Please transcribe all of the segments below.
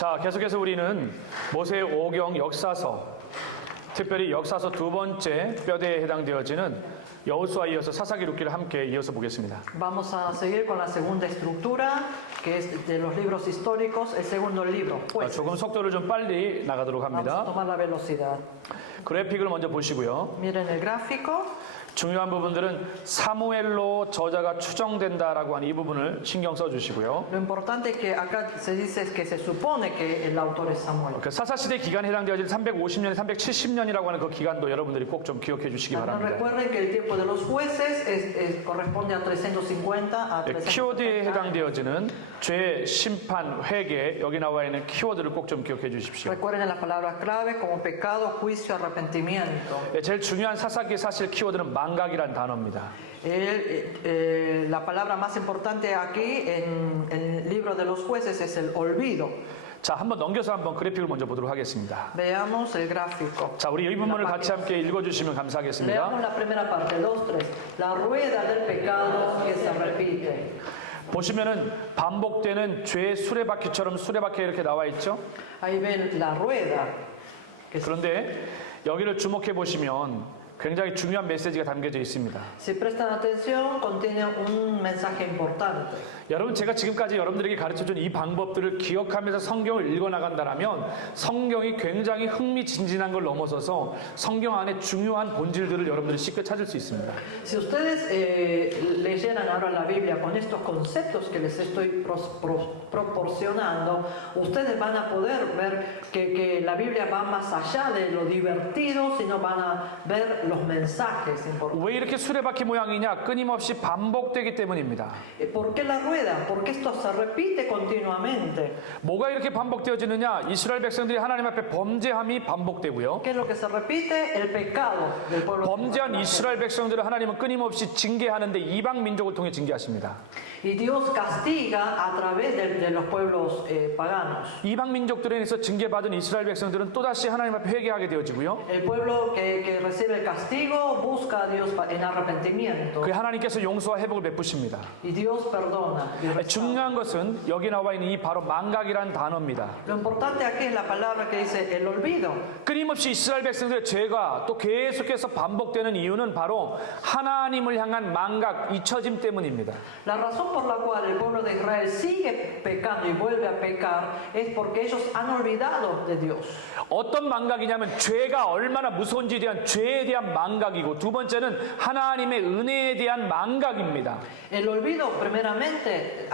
자, 계속해서 우리는 모세 오경 역사서, 특별히 역사서 두 번째 뼈대에 해당되어지는 여호수아 이어서 사사기 룻기를 함께 이어서 보겠습니다. Vamos a seguir con la segunda estructura, que es de los libros históricos, el segundo libro. Pues, 조금 속도를 좀 빨리 나가도록 vamos a 합니다. tomar la velocidad. 그래픽을 먼저 보시고요. Miren el gráfico. 중요한 부분들은 사무엘로 저자가 추정된다라고 하는 이 부분을 신경 써주시고요. Lo importante es que acá se dice que se supone que el autor es Samuel. 그 사사시대 기간에 해당되어질 350년, 370년이라고 하는 그 기간도 여러분들이 꼭 좀 기억해 주시기 No 바랍니다. recuerden que el tiempo de los jueces corresponde a 350 a 키워드에 350. 해당되어지는 죄, 심판, 회개, 여기 나와 있는 키워드를 꼭 좀 기억해 주십시오. Recuerden las palabras clave como pecado, juicio, arrepentimiento. 제일 중요한 사사기 사실 키워드는 망각이란 단어입니다. La palabra más importante aquí en el libro de los jueces es el olvido. 자, 한번 넘겨서 한번 그래픽을 먼저 보도록 하겠습니다. Veamos el gráfico. 자, 우리 이 부분을 같이 함께 읽어주시면 감사하겠습니다. Leamos la primera parte, 2, 3. La rueda del pecado que se repite. 보시면은 반복되는 죄의 수레바퀴처럼 수레바퀴 이렇게 나와 있죠. Ahí ven la rueda. 그런데 여기를 주목해 보시면 굉장히 중요한 메시지가 담겨져 있습니다. Si prestan atención, contiene un mensaje importante. 여러분, 제가 지금까지 여러분들에게 가르쳐준 이 방법들을 기억하면서 성경을 읽어나간다면 성경이 굉장히 흥미진진한 걸 넘어서서 성경 안에 중요한 본질들을 여러분들이 쉽게 찾을 수 있습니다. Si ustedes leyeran ahora la Biblia con estos conceptos que les estoy proporcionando, ustedes van a poder ver que la Biblia va más allá de lo divertido, sino van a ver los mensajes importantes. 왜 이렇게 수레바퀴 모양이냐? 끊임없이 반복되기 때문입니다. ¿Por qué la rueda? Porque esto se repite continuamente. 뭐가 이렇게 반복되어지느냐? 이스라엘 백성들이 하나님 앞에 범죄함이 반복되고요. ¿Qué es lo que se repite? El pecado del pueblo. 범죄한 이스라엘 백성들을 하나님은 끊임없이 징계하는데 이방 민족을 통해 징계하십니다. Y Dios castiga a través de los pueblos paganos. 이방 민족들에 의해서 징계받은 이스라엘 백성들은 또다시 하나님 앞에 회개하게 되어지고요. El pueblo que recibe el castigo busca a Dios en arrepentimiento. 그 하나님께서 용서와 회복을 베푸십니다. Y Dios perdona. Y restaura. 중요한 것은 여기 나와 있는 이 바로 망각이란 단어입니다. Lo importante aquí es la palabra que dice el olvido. 끊임없이 이스라엘 백성들의 죄가 또 계속해서 반복되는 이유는 바로 하나님을 향한 망각, 잊혀짐 때문입니다. La razón por la cual el pueblo de Israel sigue pecando y vuelve a pecar es porque ellos han olvidado de Dios. 어떤 망각이냐면 죄가 얼마나 무서운지에 대한 죄에 대한 망각이고 두 번째는 하나님의 은혜에 대한 망각입니다. El olvido primeramente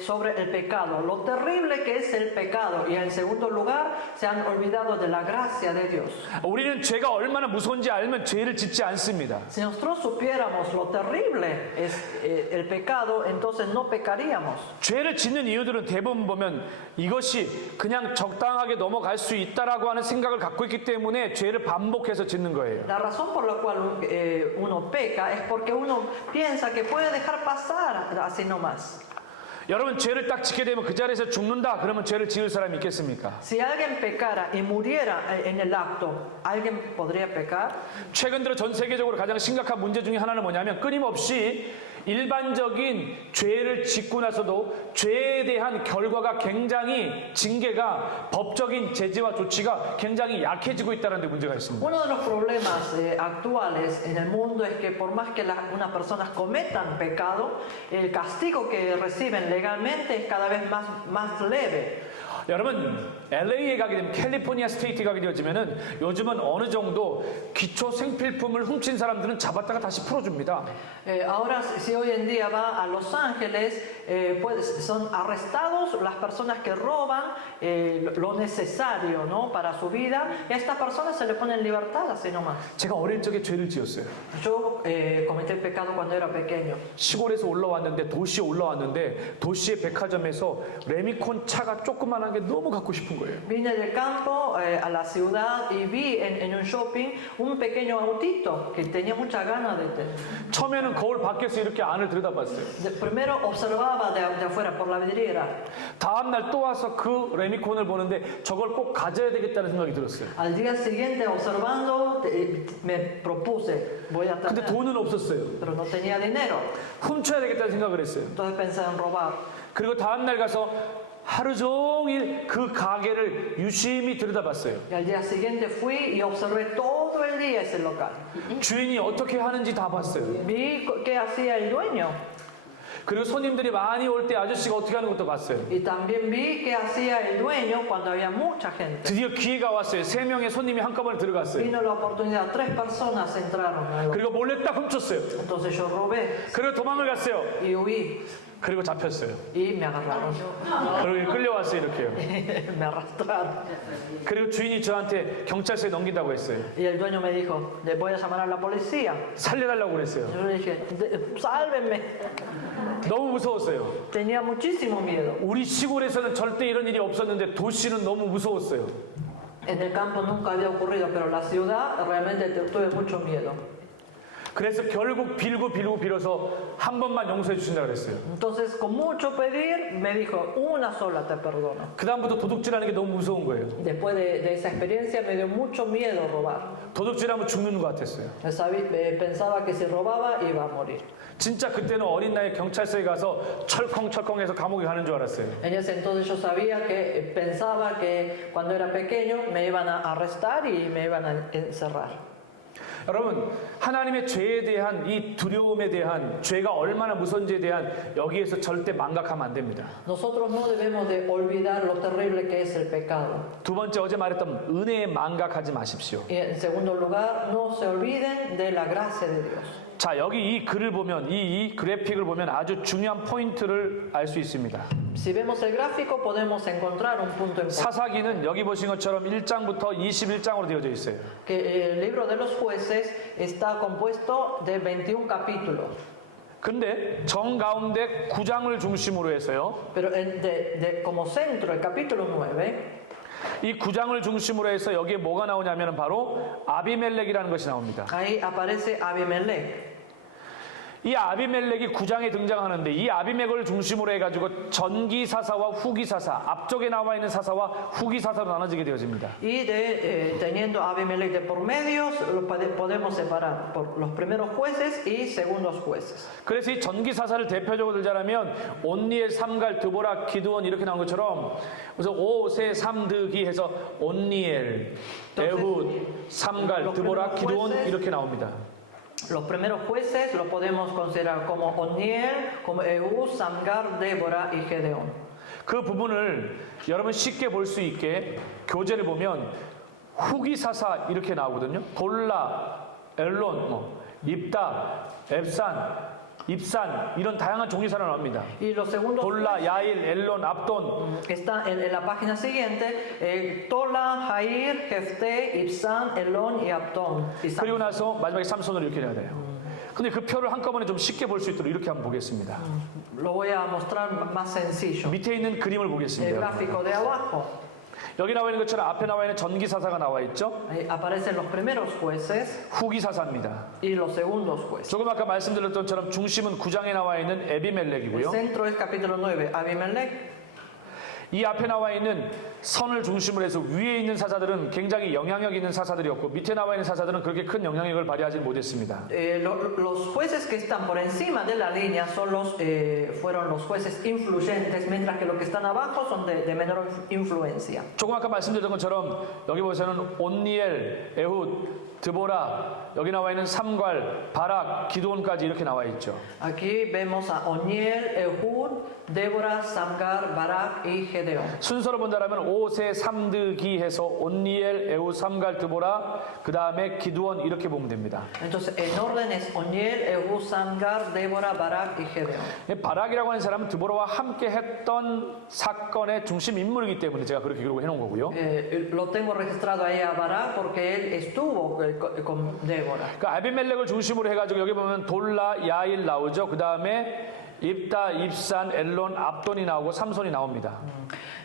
sobre el pecado, lo terrible que es el pecado, y en segundo lugar se han olvidado de la gracia de Dios. 우리는 죄가 얼마나 무서운지 알면 죄를 짓지 않습니다. Si nosotros supiéramos lo terrible es el pecado, entonces no pecaríamos. 죄를 짓는 이유들은 대부분 보면 이것이 그냥 적당하게 넘어갈 수 있다라고 하는 생각을 갖고 있기 때문에 죄를 반복해서 짓는 거예요. La razón por la cual uno peca es porque uno piensa que puede dejar pasar así nomás. 여러분, 죄를 딱 짓게 되면 그 자리에서 죽는다 그러면 죄를 지을 사람이 있겠습니까? Si alguien pecara y muriera en el acto, ¿alguien podría pecar? 최근 들어 전 세계적으로 가장 심각한 문제 중에 하나는 뭐냐면 끊임없이 일반적인 죄를 짓고 나서도 죄에 대한 결과가 굉장히 징계가 법적인 제재와 조치가 굉장히 약해지고 있다는 데 문제가 있습니다. Uno de los problemas actuales en el mundo es que por más que unas personas cometan pecado, el castigo que reciben legalmente es cada vez más leve. 여러분, LA에 가게 되면 캘리포니아 스테이트에 가게 되어지면은 요즘은 어느 정도 기초 생필품을 훔친 사람들은 잡았다가 다시 풀어줍니다. Ahora, si hoy en día va a Los Ángeles, son arrestados las personas que roban lo necesario, ¿no? Para su vida. Y a estas personas se le pone en libertad así nomás. 제가 어릴 적에 죄를 지었어요. Yo cometí el pecado cuando era pequeño. 시골에서 올라왔는데 도시에 올라왔는데 도시의 백화점에서 레미콘 차가 조그만한 게 너무 갖고 싶은 거예요. Vine del campo a la ciudad y vi en un shopping un pequeño autito que tenía muchas ganas de tener. 처음에는 거울 밖에서 이렇게 안을 들여다봤어요. Primero observaba de afuera por la vidriera. 다음 날 또 와서 그 레미콘을 보는데 저걸 꼭 가져야 되겠다는 생각이 들었어요. Al día siguiente observando me propuse voy a 근데 tener, 돈은 없었어요. pero no tenía dinero. 훔쳐야 되겠다는 생각을 했어요. Entonces pensé en robar. 그리고 다음 날 가서 하루 종일 그 가게를 유심히 들여다봤어요. Y al día siguiente fui y observé todo el día ese local. 주인이 어떻게 하는지 다 봤어요. Vi qué hacía el dueño 그리고 손님들이 많이 올 때 아저씨가 어떻게 하는 것도 봤어요. y también vi qué hacía el dueño cuando había mucha gente. 드디어 기회가 왔어요. 3명의 손님이 한꺼번에 들어갔어요. Vino la oportunidad, 3 personas entraron al local. 그리고 몰래 딱 훔쳤어요. Entonces yo robé 그리고 도망을 갔어요. y huí 그리고 잡혔어요. y me agarraron. 그리고 끌려왔어요. 이렇게요. Me arrastraron. 그리고 주인이 저한테 경찰서에 넘긴다고 했어요. Y el dueño me dijo, le voy a llamar a la policía. 살려달라고 그랬어요. Yo le dije, sálvenme. 너무 무서웠어요. Tenía muchísimo miedo. 우리 시골에서는 절대 이런 일이 없었는데 도시는 너무 무서웠어요. En el campo nunca había ocurrido, pero la ciudad realmente tuve mucho miedo. 그래서 결국 빌어서 한 번만 용서해 주신다 그랬어요. Entonces, con mucho pedir, me dijo, una sola te perdono. 그다음부터 도둑질하는 게 너무 무서운 거예요. Después de esa experiencia me dio mucho miedo robar. 도둑질하면 죽는 것 같았어요. Pensaba que si robaba iba a morir. 진짜 그때는 어린 나이에 경찰서에 가서 철컹철컹해서 감옥에 가는 줄 알았어요. En ese entonces yo sabía que, pensaba que cuando era pequeño me iban a arrestar y me iban a encerrar. 여러분, 하나님의 죄에 대한 이 두려움에 대한 죄가 얼마나 무서운지에 대한 여기에서 절대 망각하면 안 됩니다. Nosotros no debemos de olvidar lo terrible que es el pecado. 두 번째 어제 말했던 은혜에 망각하지 마십시오. Y en segundo lugar, no se olviden de la gracia de Dios. 자, 여기 이 글을 보면 이 그래픽을 보면 아주 중요한 포인트를 알 수 있습니다. Si vemos el gráfico podemos encontrar un punto importante. 사사기는 여기 보신 것처럼 1장부터 21장으로 되어져 있어요. Que el libro de los jueces está compuesto de 21 capítulos. 근데 정 가운데 9장을 중심으로 해서요. Pero como centro, el capítulo 9, 이 9장을 중심으로 해서 여기에 뭐가 나오냐면 바로 아비멜렉이라는 것이 나옵니다. ahí aparece Abimelech. 이 아비멜렉이 9장에 등장하는데 이 아비멜렉을 중심으로 해가지고 전기 사사와 후기 사사, 앞쪽에 나와 있는 사사와 후기 사사로 나눠지게 되어집니다. Y teniendo a Abimelech de por medio, podemos separar por los primeros jueces y segundos jueces. 그래서 이 전기 사사를 대표적으로 들자면 온니엘, 삼갈, 드보라, 기드온 이렇게 나온 것처럼 그래서 오세, 삼드기 해서 온니엘, 에훗, 삼갈, 드보라, 기드온 이렇게 나옵니다. Los primeros jueces los podemos considerar como Oniel, como Ehud, Samgar, Débora y Gedeón. 그 부분을 여러분 쉽게 볼 수 있게 교재를 보면 후기 사사 이렇게 나오거든요. 돌라, 엘론, 입다, 입산 이런 다양한 종류사가 나옵니다. Y los segundos 돌라, 야일, 엘론, 압돈. está en la página siguiente, Tola, Jair, Jefté, Ibsán, Elón y Abdón. 그리고 나서 마지막에 삼손으로 이렇게 해야 돼요. 근데 그 표를 한꺼번에 좀 쉽게 볼 수 있도록 이렇게 한번 보겠습니다. Lo voy a mostrar más sencillo. 밑에 있는 그림을 El 보겠습니다. gráfico de abajo. 여기 나와 있는 것처럼 앞에 나와 있는 전기사사가 나와 있죠. Ahí aparecen los primeros jueces 후기사사입니다. y los segundos jueces. 조금 아까 말씀드렸던 것처럼 중심은 9장에 나와 있는 El 에비멜렉이고요. centro es capítulo 9, Abimelech. 이 앞에 나와 있는 선을 중심으로 해서 위에 있는 사사들은 굉장히 영향력 있는 사사들이었고 밑에 나와 있는 사사들은 그렇게 큰 영향력을 발휘하지 못했습니다. Los jueces que están por encima de la línea fueron los jueces influyentes, mientras que los que están abajo son de menor influencia. 조금 아까 말씀드렸던 것처럼 여기 보시면 온니엘, 에훗, 드보라, 여기 나와 있는 삼갈, 바락, 기드온까지 이렇게 나와 있죠. Aquí vemos a Oniel, Ehud, Débora, Samgar, Barak y Gedeón. 순서로 본다면 오세, 삼드기 해서 온니엘, 에훗, 삼갈, 드보라, 그 다음에 기드온 이렇게 보면 됩니다. Entonces, en orden es Oniel, Ehud, Samgar, Débora, Barak y Gedeón. 바락이라고 하는 사람은 드보라와 함께 했던 사건의 중심 인물이기 때문에 제가 그렇게 기록을 해놓은 거고요. Lo tengo registrado ahí a Barak porque él estuvo con Débora. 그러니까 아비멜렉을 중심으로 해가지고 여기 보면 돌라, 야일 나오죠. 그 다음에 입다, 입산, 엘론, 압돈이 나오고 삼손이 나옵니다.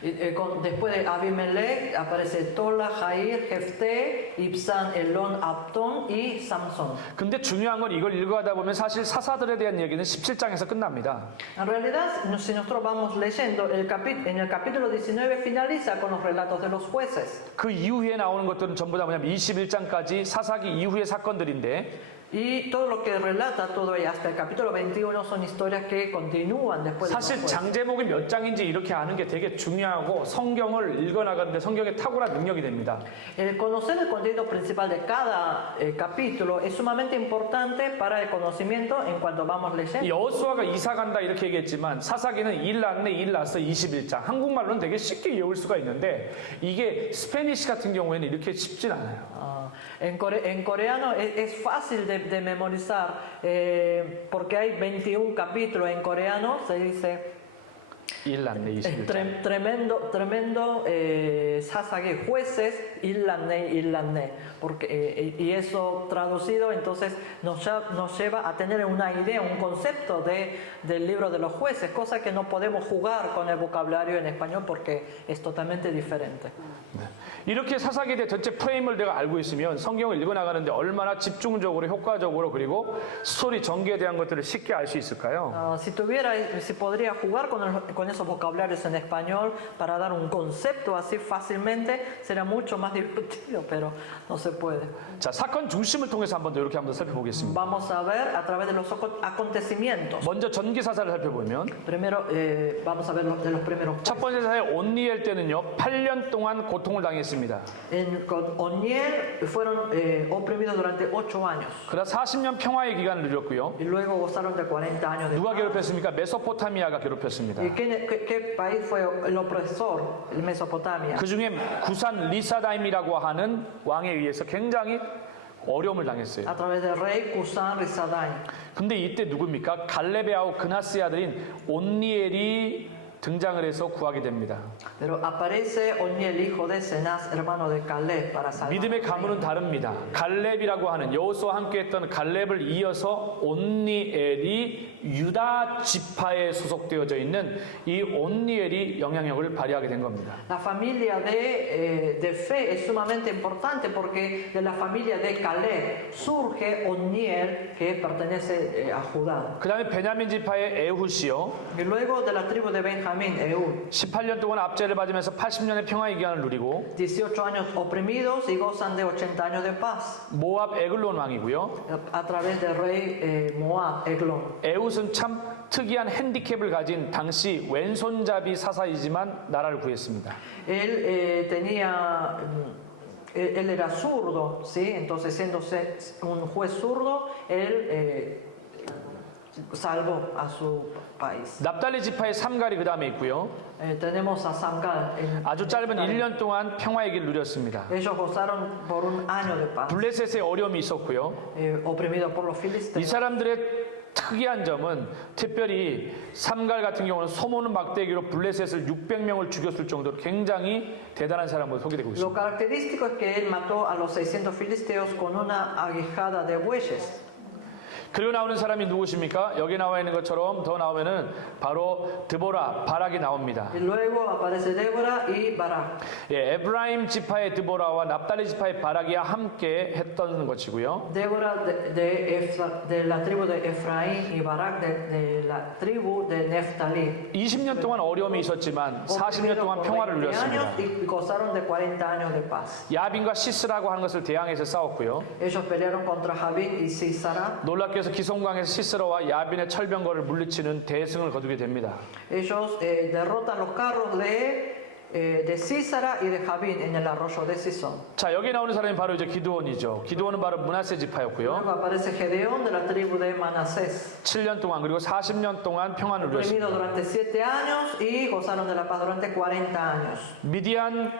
Después de Abimelech aparece Tola, Jair, Jefté, Ibsán, Elón, Abdón y Samson. 근데 중요한 건 이걸 읽어가다 보면 사실 사사들에 대한 얘기는 17장에서 끝납니다. En realidad, si nosotros vamos leyendo, en el capítulo 19 finaliza con los relatos de los jueces. 그 이후에 나오는 것들은 전부 다 뭐냐면 21장까지 사사기 이후의 사건들인데 Y todo lo que relata todo ahí hasta el capítulo 21 son historias que continúan después de los 사실 jueces. 장 제목이 몇 장인지 이렇게 아는 게 되게 중요하고 성경을 읽어나가는데 성경의 탁월한 능력이 됩니다. El conocer el contenido principal de cada capítulo es sumamente importante para el conocimiento en cuanto vamos leyendo. 여호수아가 이사 간다 이렇게 얘기했지만 사사기는 일 났네 일 났어 21장. 한국말로는 되게 쉽게 외울 수가 있는데 이게 스페니시 같은 경우에는 이렇게 쉽진 않아요. En coreano es fácil de memorizar porque hay 21 capítulos en coreano, se dice 일 났네 21장. tremendo sasage, jueces, illanne, porque y eso traducido entonces nos lleva a tener una idea, un concepto del libro de los jueces, cosa que no podemos jugar con el vocabulario en español porque es totalmente diferente. 이렇게 사사기에 대해 전체 프레임을 내가 알고 있으면 성경을 읽어나가는데 얼마나 집중적으로 효과적으로 그리고 스토리 전개에 대한 것들을 쉽게 알 수 있을까요? Si podría jugar con esos vocabularios en español para dar un concepto así fácilmente, sería mucho más divertido, pero no se puede. 자, 사건 중심을 통해서 한번 더 이렇게 한번 살펴보겠습니다. Vamos a ver a través de los acontecimientos. 먼저 전기사사를 살펴보면 Primero, vamos a ver de los primeros. 첫 번째 사회 온니엘 때는요 8년 동안 고통을 당했습니다. Con Oniel fueron oprimidos durante 8 años 그러나 40년 평화의 기간을 누렸고요. y luego gozaron de 40 años de 누가 paz. 괴롭혔습니까? 메소포타미아가 괴롭혔습니다. ¿Y qué país fue el opresor? El Mesopotamia. 그 중에 구산 리사다임이라고 하는 왕에 의해서 굉장히 어려움을 당했어요. A través del rey Kusan Rizadaim. 근데 이때 누굽니까? 갈렙의 아우 그나스의 아들인 온니엘이 등장을 해서 구하게 됩니다. Pero aparece Oniel, hijo de Cenaz, hermano de Caleb, para salvar. 믿음의 가문은 다릅니다. 갈렙이라고 하는 여호수아와 함께했던 갈렙을 이어서 온니엘이 유다 지파에 소속되어져 있는 이 온니엘이 영향력을 발휘하게 된 겁니다. La familia de fe es sumamente importante porque de la familia de Caleb surge Oniel, que pertenece a Judá. 그 다음에 베냐민 지파의 에훗이요. Y luego de la tribu de Benjamín, Ehud. 18년 동안 압제를 받으면서 80년의 평화의 기간을 누리고 18 años oprimidos y gozan de 80 años de paz. 모압 에글론 왕이고요. A través del rey Moab, Eglon. 에훗은 참 특이한 핸디캡을 가진 당시 왼손잡이 사사이지만 나라를 구했습니다. Él él era zurdo, ¿sí? Entonces, siendo un juez zurdo, él salvó a su país. 납달리 지파의 삼갈이 그 다음에 있고요. Tenemos a Samgal. 아주 짧은 1년 동안 평화의 길 누렸습니다. Ellos gozaron por un año de paz, 블레셋의 어려움이 있었고요. oprimidos por los 이 filisteos. 사람들의 특이한 점은 특별히 삼갈 같은 경우는 소모는 막대기로 블레셋을 600명을 죽였을 정도로 굉장히 대단한 사람으로 소개되고 Lo 있습니다. característico es que él mató a los 600 filisteos con una aguijada de bueyes. 그리고 나오는 사람이 누구십니까? 여기 나와 있는 것처럼 더 나오면은 바로 드보라, 바락이 나옵니다. Y luego aparece Débora y Barak. 예, 에브라임 지파의 드보라와 납달리 지파의 바락이 함께 했던 것이고요. Débora de la tribu de Efraín y Barak de la tribu de Neftalí. 20년 동안 어려움이 있었지만 40년 동안 평화를 누렸습니다. y gozaron de 40 años de paz. 야빈과 시스라고 하는 것을 대항해서 싸웠고요. Ellos pelearon contra Javín y Sísara. 놀랍게도 기송강에서 시스라와 야빈의 철병거를 물리치는 대승을 거두게 됩니다. Ellos derrotan los carros de Sísara y de Javín en el arroyo de Sison. 자, 여기 나오는 사람이 바로 이제 기드온이죠. 기드온은 바로 므낫세 지파였고요. Luego aparece Gedeón de la tribu de Manasés. 7년 동안 그리고 40년 동안 평안을 Oprimidos 누렸습니다. durante 7 años y gozaron de la paz durante 40 años. 미디안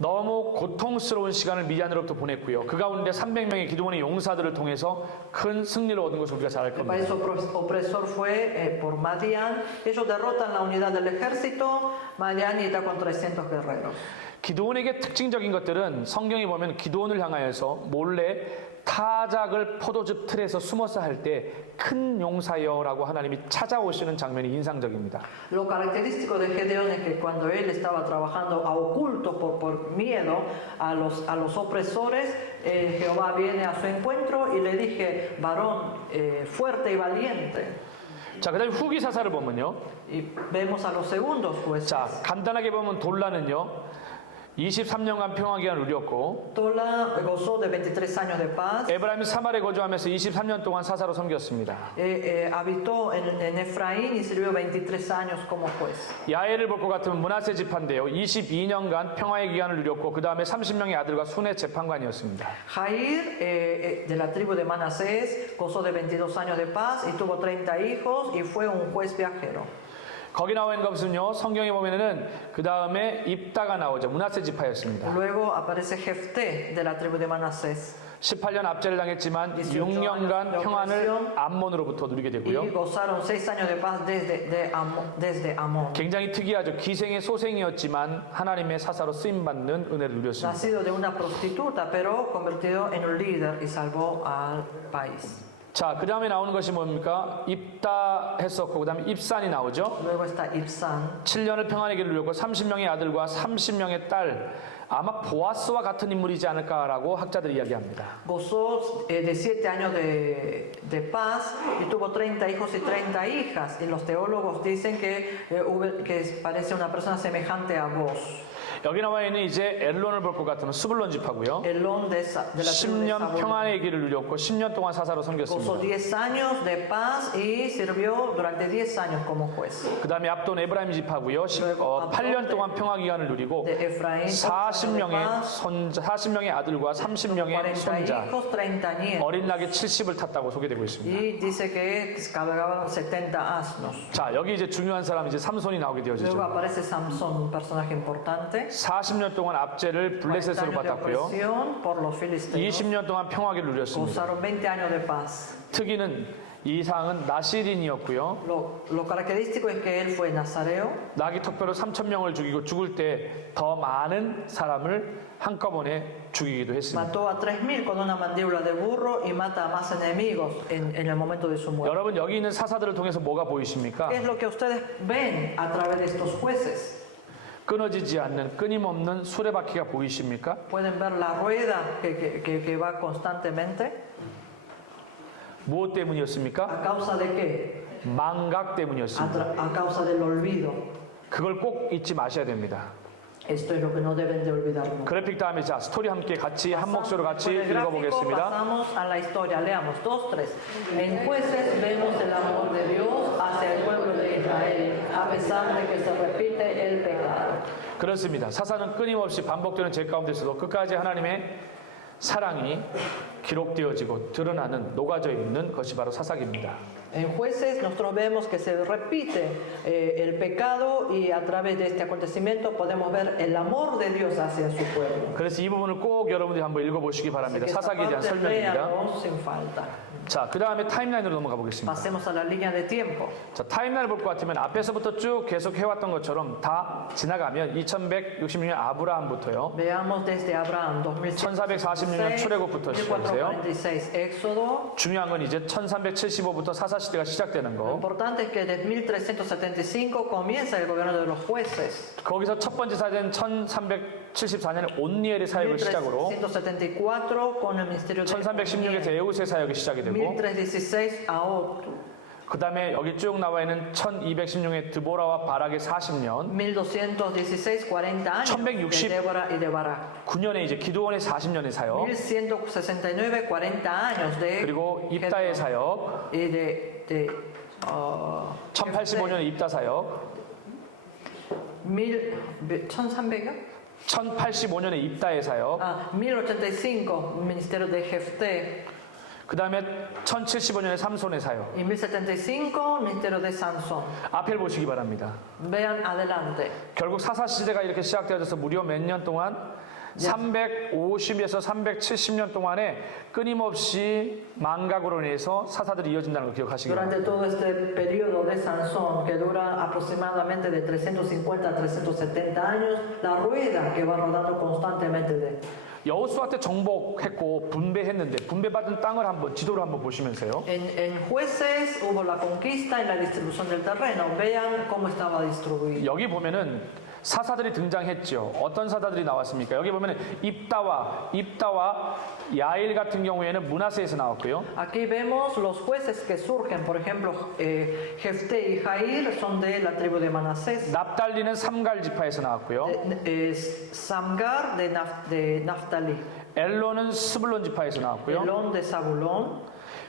너무 고통스러운 시간을 미디안으로부터 보냈고요. 그 가운데 300명의 기드온의 용사들을 통해서 큰 승리를 얻은 것을 우리가 잘 알 El 겁니다. país opresor fue por Madián. Ellos derrotan la unidad del ejército madianita con 300 guerreros. 기드온에게 특징적인 것들은 성경에 보면 기드온을 향하여서 몰래 타작을 포도즙 틀에서 숨어서 할 때 큰 용사여라고 하나님이 찾아오시는 장면이 인상적입니다. Lo característico de Gedeón es que cuando él estaba trabajando a oculto por miedo a los opresores, Jehová viene a su encuentro y le dije, varón fuerte y valiente. 자, 그다음에 후기 사사를 보면요. Y vemos a los segundos jueces. 자, 간단하게 보면 돌라는요. 23년간 평화 기간을 누렸고 Tola gozó de 23 años de paz. 에브라임이 사마리에 거주하면서 23년 동안 사사로 섬겼습니다. Habitó en Efraín y sirvió 23 años como juez. 야엘을 볼 것 같으면 므낫세 지파인데요. 22년간 평화의 기간을 누렸고 그 다음에 30명의 아들과 순회 재판관이었습니다. Jair, de la tribu de Manasés, gozó de 22 años de paz y tuvo 30 hijos y fue un juez viajero. 거기 나와 있는 것은요. 성경에 보면은 그 다음에 입다가 나오죠. 므낫세 지파였습니다. Luego aparece Jefté de la tribu de Manasés 18년 압제를 당했지만 6년간 평안을 암몬으로부터 누리게 y 되고요. gozaron 6 años de paz desde Amón. 굉장히 특이하죠. 기생의 소생이었지만 하나님의 사사로 쓰임받는 은혜를 누렸습니다. Nacido de una prostituta, pero convertido en un líder y salvó al país. 자, 그 다음에 나오는 것이 뭡니까? 입다했었고 그 다음에 입산이 나오죠. Luego está Ibzán. 7년을 평안의 길을 누렸고 30명의 아들과 30명의 딸, 아마 보아스와 같은 인물이지 않을까라고 학자들이 이야기합니다. Gozó de 7 años de paz y tuvo 30 hijos y 30 hijas. Y los teólogos dicen que parece una persona semejante a vos. 여기 나와 있는 이제 엘론을 볼 것 같으면 스불론 지파고요. Elón de la tribu de 10년 Zabulón. 평안의 길을 누렸고 10년 동안 사사로 Gozó 섬겼습니다. 10 años de paz y sirvió durante 10 años como juez. 그 다음에 앞돈 에브라임 지파고요. 8년 동안 평화 기간을 누리고 De Efraín, 40명의 아들과 30명의 40 손자, hijos, 30 nietos. 어린 낙에 70을 탔다고 소개되고 있습니다. Y dice que cabalgaban 70 asnos. 자, 여기 이제 중요한 사람 이제 삼손이 나오게 Luego 되어지죠. aparece Samson, un personaje importante. 40년 동안 압제를 40 블레셋으로 años de 받았고요. opresión por los filisteos. 20년 동안 평화기를 누렸습니다. Gozaron 20 años de paz. 특이는 이 이상은 나시린이었고요. Lo característico es que él fue nazareo. 낙이 턱뼈로 3,000명을 죽이고 죽을 때 더 많은 사람을 한꺼번에 죽이기도 했습니다. Mató a 3.000 con una mandíbula de burro y mata a más enemigos en el momento de su muerte. 여러분 여기 있는 사사들을 통해서 뭐가 보이십니까? ¿Qué es lo que ustedes ven a través de estos jueces? 끊어지지 않는 끊임없는 수레바퀴가 보이십니까? Pueden ver la rueda que va constantemente. 무엇 때문이었습니까? ¿A causa de qué? 망각 때문이었습니다. A causa del olvido. 그걸 꼭 잊지 마셔야 됩니다. Esto es lo que no deben de olvidar nunca. 그래픽 다음에 자 스토리 함께 같이 한 목소리로 같이 Con el gráfico 읽어보겠습니다. pasamos a la historia. Leamos 2, 3. En jueces vemos el amor de Dios hacia el pueblo de Israel, a pesar de que se repite el pecado. 그렇습니다. 사사는 끊임없이 반복되는 죄 가운데서도 끝까지 하나님의 사랑이 기록되어지고 드러나는 녹아져 있는 것이 바로 사사기입니다. En jueces nosotros vemos que se repite el pecado y a través de este acontecimiento podemos ver el amor de Dios hacia su pueblo. 그래서 이 부분을 꼭 여러분들이 한번 읽어보시기 바랍니다. Así que esta 사사기에 대한 parte 설명입니다. léanlo sin falta. 자, 그 다음에 타임라인으로 넘어가 보겠습니다. Pasemos a la línea de tiempo. 자, 타임라인을 볼 것 같으면 앞에서부터 쭉 계속 해왔던 것처럼 다 지나가면 2166년 아브라함부터요. Veamos desde Abraham 1446년 출애굽부터 시작해주세요. 1446 Éxodo. 중요한 건 이제 1375부터 사사시대가 시작되는 Lo 거. importante es que desde 1375 comienza el gobierno de los jueces. 거기서 첫 번째 사제는 1374년에 온니엘의 사역을 시작으로 1374 con el ministerio de 1316에서 에우스의 사역이 시작이 되고 1316 a Otto. 그 다음에 여기 쭉 나와 있는 1216의 드보라와 바락의 40년 1216, 40 años 1160. de Débora y de Barak. 9년에 이제 기드온의 40년의 사역 1169, 40 años de 그리고 입다의 사역 y de 1085년의 입다 사역 1300, 1085년의 입다의 사역 1085, ministerio de Jefté. 그 다음에 1075년의 삼손의 사역 Y 1075, ministerio de Sansón. 앞을 보시기 바랍니다. Vean adelante. 결국 사사시대가 이렇게 시작되어서 무려 몇 년 동안 350에서 370년 동안에 끊임없이 망각으로 인해서 사사들이 이어진다는 걸 기억하시기 바랍니다. Durante todo este periodo de Sansón, que dura aproximadamente de 350 a 370 años, la rueda que va rodando constantemente de 여호수아 때 정복했고 분배했는데 분배받은 땅을 한번 지도를 한번 보시면서요. En jueces hubo la conquista y la distribución del terreno. Vean cómo estaba distribuido. 여기 보면은 사사들이 등장했죠. 어떤 사사들이 나왔습니까? 여기 보면 입다와 야일 같은 경우에는 므낫세에서 나왔고요. Aquí vemos los jueces que surgen, por ejemplo, Jefté y Jair son de la tribu de Manasés. 납달리는 삼갈 지파에서 나왔고요. Samgar de Naftali, 엘론은 스불론 지파에서 나왔고요. Elón de Zabulón,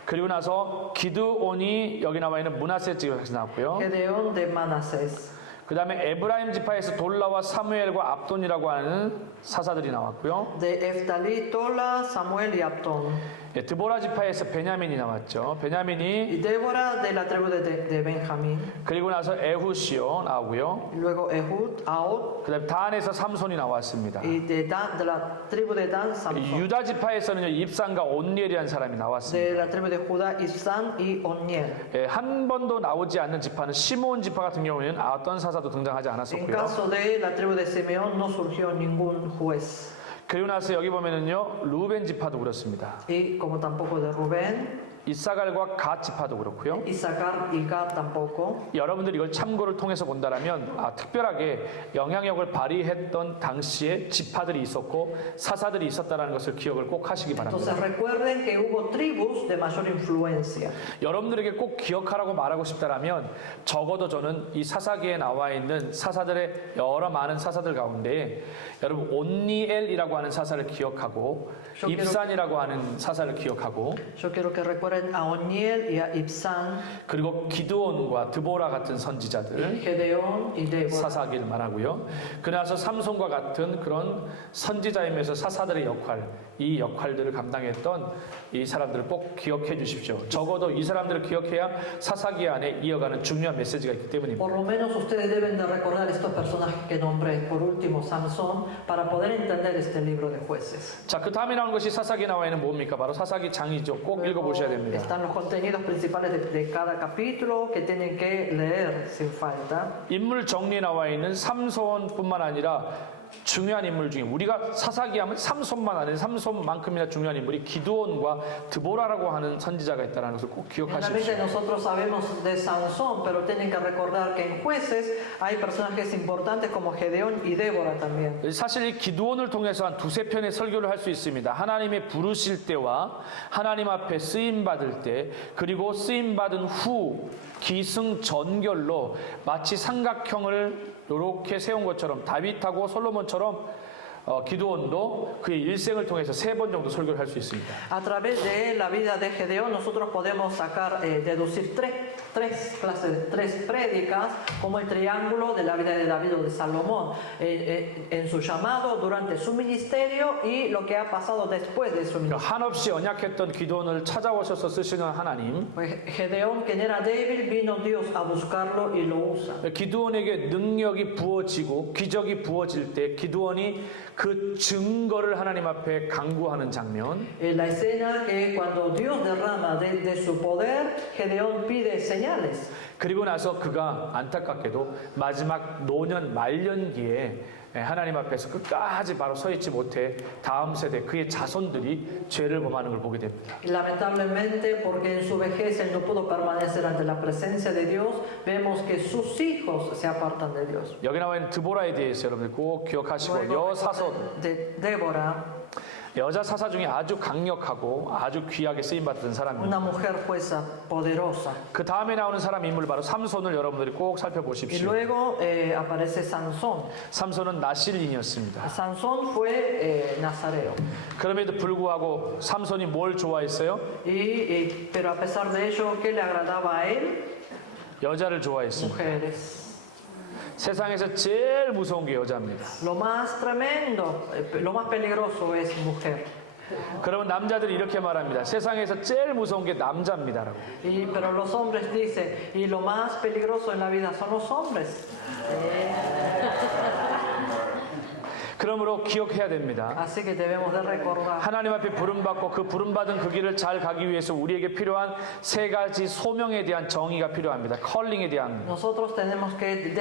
그리고 나서 기드온이 여기 나와 있는 므낫세 지파에서 나왔고요. Gedeón de Manasés. 그 다음에 에브라임 지파에서 돌라와 사무엘과 압돈이라고 하는 사사들이 나왔고요. De Eftali, Tola, Samuel y Abtón. 예, 드보라 지파에서 베냐민이 나왔죠. 베냐민이 Y Débora de la tribu de Benjamín. 그리고 나서 에훗이요 나오고요. Luego Ehud, Aod. 그 다음에 단에서 삼손이 나왔습니다. Y de la tribu de Dan, Samson. 유다 지파에서는요 입산과 온니엘이라는 사람이 나왔습니다. De la tribu de Judá, Ibsán y Oniel. 예, 한 번도 나오지 않는 지파는 시므온 지파 같은 경우에는 어떤 사사도 등장하지 En 않았었고요. caso de la tribu de Simeón no surgió ningún juez. 그리고 나서 여기 보면은요 루벤 지파도 그렇습니다. Y como tampoco de Rubén, 이사갈과 갓 지파도 그렇고요. Isaacar y Gad tampoco. 여러분들이 이걸 참고를 통해서 본다라면 특별하게 영향력을 발휘했던 당시에 지파들이 있었고 사사들이 있었다라는 것을 기억을 꼭 하시기 바랍니다. Entonces recuerden que hubo tribus de mayor influencia. 여러분들에게 꼭 기억하라고 말하고 싶다라면 적어도 저는 이 사사기에 나와 있는 사사들의 여러 많은 사사들 가운데 여러분 온니엘이라고 하는 사사를 기억하고 입산이라고 하는 사사를 기억하고 Yo quiero que recuerden a Oniel y a Ibsán, 그리고 기드온과 드보라 같은 y 선지자들 Gedeón y Débora. 사사기를 말하고요. 그나서 삼손과 같은 그런 선지자이면서 사사들의 역할, 이 역할들을 감당했던 이 사람들을 꼭 기억해 주십시오. 적어도 이 사람들을 기억해야 사사기 안에 이어가는 중요한 메시지가 있기 때문입니다. Por lo menos ustedes deben de recordar estos personajes que nombré. Por último, Sansón, para poder entender este libro de jueces. 자, 그 다음에 나오는 것이 사사기에 나와 있는 뭡니까? 바로 사사기 장이죠. 꼭 Luego 읽어보셔야 됩니다. están los contenidos principales de cada capítulo que tienen que leer sin falta. 인물 정리에 나와 있는 삼손뿐만 아니라 중요한 인물 중에 우리가 사사기 하면 삼손만 아니라 삼손만큼이나 중요한 인물이 기드온과 드보라라고 하는 선지자가 있다는 것을 꼭 Generalmente 기억하십시오. nosotros sabemos de Sansón, pero tienen que recordar que en jueces hay personajes importantes como Gedeón y Débora también. 사실 이 기드온을 통해서 한 두세 편의 설교를 할 수 있습니다. 하나님의 부르실 때와 하나님 앞에 쓰임 받을 때 그리고 쓰임 받은 후 기승전결로 마치 삼각형을 이렇게 세운 것처럼 다윗하고 솔로몬처럼 기드온도 그의 일생을 통해서 3번 정도 설교를 할 수 있습니다. A través de la vida de Gedeón nosotros podemos sacar, deducir tres clases, tres prédicas como el triángulo de la vida de David o de Salomón en su llamado, durante su ministerio y lo que ha pasado después de su 그러니까 ministerio. 한없이 언약했던 기드온을 찾아오셔서 쓰시는 하나님, Pues Gedeón, quien era débil, vino Dios a buscarlo y lo usa. 기드온에게 능력이 부어지고 기적이 부어질 때 기드온이 그 증거를 하나님 앞에 강구하는 장면. La escena que cuando Dios derrama de su poder, Gedeón pide señales. 그리고 나서 그가 안타깝게도 마지막 노년 말년기에 하나님 앞에서 끝까지 바로 서 있지 못해 다음 세대 그의 자손들이 죄를 범하는 걸 보게 됩니다. Y lamentablemente, porque en su vejez él no pudo permanecer ante la presencia de Dios, vemos que sus hijos se apartan de Dios. 여기 나와 있는 드보라에 대해서 여러분들 꼭 기억하시고 여사서 de Débora, 여자 사사 중에 아주 강력하고 아주 귀하게 쓰임 받던 사람입니다. una mujer jueza poderosa. 그 다음에 나오는 사람 인물 바로 삼손을 여러분들이 꼭 Y 살펴보십시오. luego aparece Sansón. 삼손은 나실인이었습니다. Sansón fue nazareo. 그럼에도 불구하고 삼손이 뭘 좋아했어요? Pero a pesar de ello, ¿qué le agradaba a él? 여자를 좋아했습니다. Mujeres. 세상에서 제일 무서운 게 여자입니다. Lo más tremendo, lo más peligroso es mujer. 그러면 남자들이 이렇게 말합니다. 세상에서 제일 무서운 게 남자입니다라고. Pero los hombres dicen, y lo más peligroso en la vida son los hombres. 그러므로 기억해야 됩니다. Así que debemos de recordar. 하나님 앞에 부름받고 그 부름받은 그 길을 잘 가기 위해서 우리에게 필요한 3가지 소명에 대한 정의가 필요합니다. 컬링에 대한. Nosotros tenemos que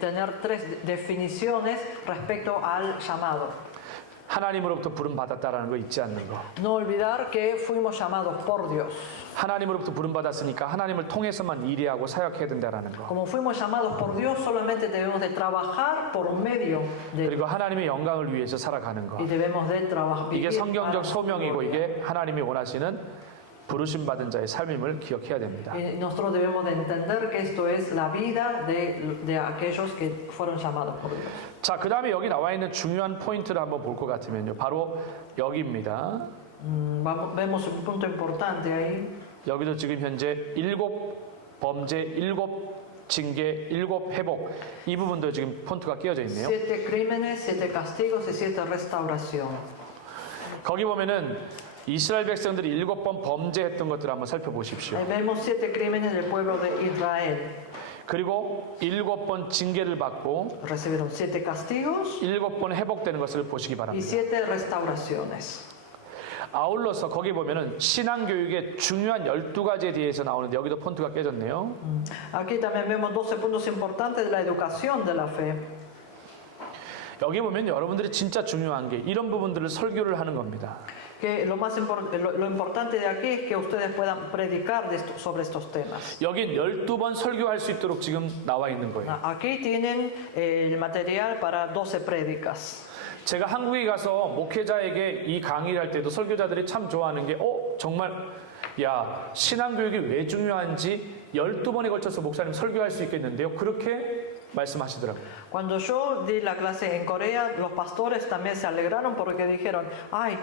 tener 3 definiciones respecto al llamado. 하나님으로부터 부름 받았다라는 거 잊지 않는 거. No olvidar que fuimos llamados por Dios. 하나님으로부터 부름 받았으니까 하나님을 통해서만 일해하고 사역해야 된다라는 거. Como fuimos llamados por Dios, solamente debemos de trabajar por medio de 그리고 하나님의 영광을 위해서 살아가는 거. y debemos de trabajar. 이게 성경적 소명이고 이게 하나님이 원하시는 부르심 받은 자의 삶임을 기억해야 됩니다. Y nosotros debemos de entender que esto es la vida de aquellos que fueron llamados por Dios. 자, 그 다음에 여기 나와 있는 중요한 포인트를 한번 볼 것 같으면요. 바로 여기입니다. Vemos un punto importante ahí. 여기도 지금 현재 7 범죄, 7 징계, 7 회복 이 부분도 지금 폰트가 끼어져 있네요. 7 crímenes, 7 castigos y 7 restauración. 거기 보면은 이스라엘 백성들이 7번 범죄했던 것들을 한번 살펴보십시오. Ahí vemos 7 crímenes del pueblo de Israel. 그리고 7번 징계를 받고 Recibieron 7 castigos 7번 회복되는 것을 보시기 y 바랍니다. 7 restauraciones. 아울러서 거기 보면은 신앙교육의 중요한 12가지에 대해서 나오는데 여기도 폰트가 깨졌네요. Aquí también vemos 12 puntos importantes de la educación de la fe. 여기 보면 여러분들이 진짜 중요한 게 이런 부분들을 설교를 하는 겁니다. Que lo importante de aquí es que ustedes puedan predicar sobre estos temas. 여긴 12번 설교할 수 있도록 지금 나와 있는 거예요. Aquí tienen el material para 12 prédicas. 제가 한국에 가서 목회자에게 이 강의를 할 때도 설교자들이 참 좋아하는 게 정말 야 신앙교육이 왜 중요한지 12번에 걸쳐서 목사님 설교할 수 있겠는데요. 그렇게 말씀하시더라고요. Cuando yo di la clase en Corea, los pastores también se alegraron porque dijeron, ay,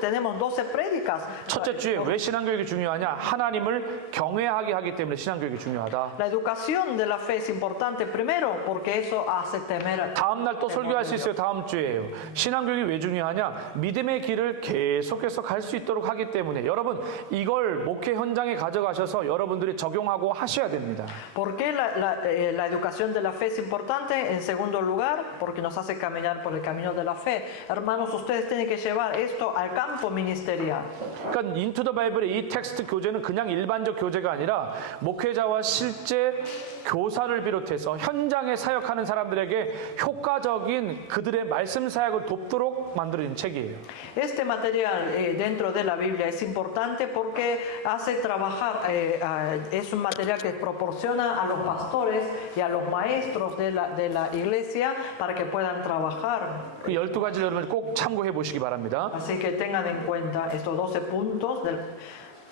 tenemos 12 prédicas. 첫째 주에 왜 신앙교육이 중요하냐? 하나님을 경외하게 하기 때문에 신앙교육이 중요하다. La educación de la fe es importante primero porque eso hace temer. 다음 날 또 설교할 수 있어요. 다음 주에요. 신앙교육이 왜 중요하냐? 믿음의 길을 계속해서 갈 수 있도록 하기 때문에 여러분 이걸 목회 현장에 가져가셔서 여러분들이 적용하고 하셔야 됩니다. ¿Por qué la educación de la fe es importante? En segundo lugar, porque nos hace caminar por el camino de la fe. Hermanos, ustedes tienen que llevar esto al campo ministerial. 그러니까 인투 더 바이블의 이 텍스트 교재는 그냥 일반적 교재가 아니라 목회자와 실제 교사를 비롯해서 현장에 사역하는 사람들에게 효과적인 그들의 말씀 사역을 돕도록 만들어진 책이에요. Este material dentro de la Biblia es importante porque hace trabajar, es un material que proporciona a los pastores y a los maestros de la iglesia para que puedan trabajar. 그 12가지를 여러분 꼭 참고해 보시기 바랍니다. Así que tengan en cuenta estos 12 puntos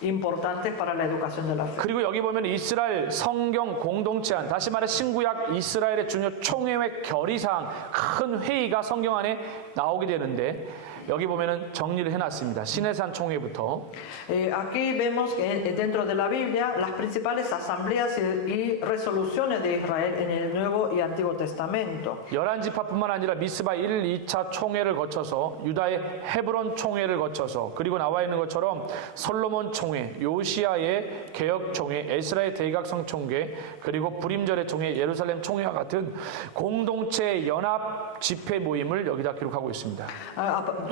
importantes para la educación de la fe. 그리고 여기 보면 이스라엘 성경 공동체안, 다시 말해 신구약 이스라엘의 중요 총회의 결의사항, 큰 회의가 성경 안에 나오게 되는데 여기 보면은 정리를 해놨습니다. 시내산 총회부터. Aquí vemos que dentro de la Biblia las principales asambleas y resoluciones de Israel en el Nuevo y Antiguo Testamento. 11지파뿐만 아니라 미스바 1, 2차 총회를 거쳐서 유다의 헤브론 총회를 거쳐서 그리고 나와 있는 것처럼 솔로몬 총회, 요시아의 개혁 총회, 에스라의 대각성 총회, 그리고 부림절의 총회, 예루살렘 총회와 같은 공동체 연합 집회 모임을 여기다 기록하고 있습니다.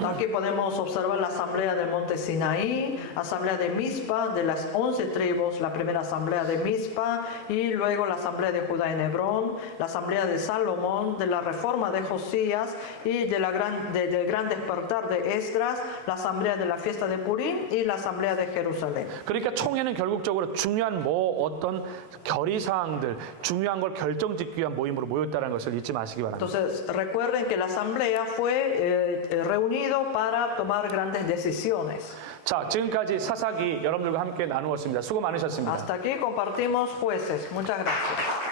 Aquí podemos observar la asamblea del monte Sinaí, asamblea de Mizpa, de las 11 tribus, la primera asamblea de Mizpa, y luego la asamblea de Judá en Hebrón, la asamblea de Salomón, de la reforma de Josías y del gran despertar de Esdras, la asamblea de la fiesta de Purim y la asamblea de Jerusalén. 그러니까 총회는 결국적으로 중요한 어떤 결의사항들, 중요한 걸 결정짓기 위한 모임으로 모였다는 것을 잊지 마시기 바랍니다. Entonces recuerden que la asamblea fue reunido para tomar grandes decisiones. 자, 지금까지 사사기 여러분들과 함께 나누었습니다. 수고 많으셨습니다. Hasta aquí compartimos jueces. Muchas gracias.